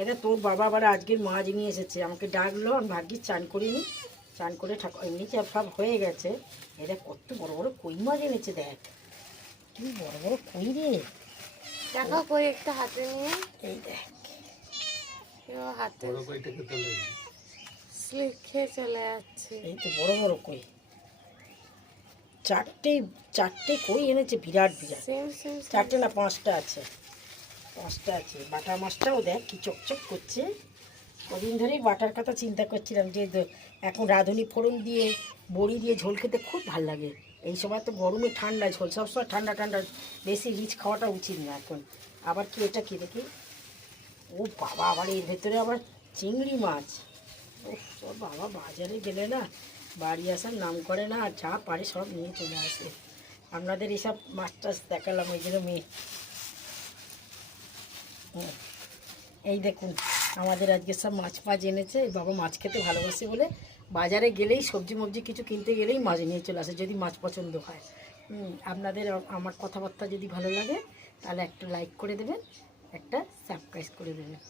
এটা তোর বাবা আবার আজকে মাছ নিয়ে এসেছে, আমাকে ডাকলো, আমি ভাগ্যিস চান করিনি, চান করে ঠাকুর এমনি চাপ সব হয়ে গেছে। এটা কত বড় বড় কই মাছ এনেছে, দেখ কি বড় বড় কই রে। দেখো কই একটা হাতে নিয়ে, এই দেখ হাতে স্লিপ খেয়ে চলে যাচ্ছে। এই তো বড় বড় কই, চারটে চারটে কই এনেছে, বিরাট বিরাট। সেম সেম চারটে না পাঁচটা আছে, পাঁচটা আছে। বাটা মাছটাও দেখ কি চকচক করছে। কদিন ধরেই বাটার কথা চিন্তা করছিলাম যে এখন রাঁধুনি ফোড়ন দিয়ে বড়ি দিয়ে ঝোল খেতে খুব ভাল লাগে। এই সময় তো গরমে ঠান্ডা ঝোল, সবসময় ঠান্ডা ঠান্ডা, বেশি রিচ খাওয়াটা উচিত না এখন। আবার কি এটা কি দেখি, ও বাবা, আবার এর ভেতরে আবার চিংড়ি মাছ। ও সব বাবা বাজারে গেলে না বাড়ি আসার নাম করে না, আর যা পারে সব নিয়ে চলে আসে। আপনাদের এইসব মাছ টাছ দেখালাম, ওই জন্য মেয়ে। এই দেখুন আমাদের আজকে সব মাছ ফাছ এনেছে, বাবা মাছ খেতে ভালোবাসে বলে বাজারে গেলেই সবজি মবজি কিছু কিনতে গেলেই মাছ নিয়ে চলে আসে, যদি মাছ পছন্দ হয়। আপনাদের আমার কথাবার্তা যদি ভালো লাগে তাহলে একটা লাইক করে দেবেন, একটা সাবস্ক্রাইব করে দেবেন।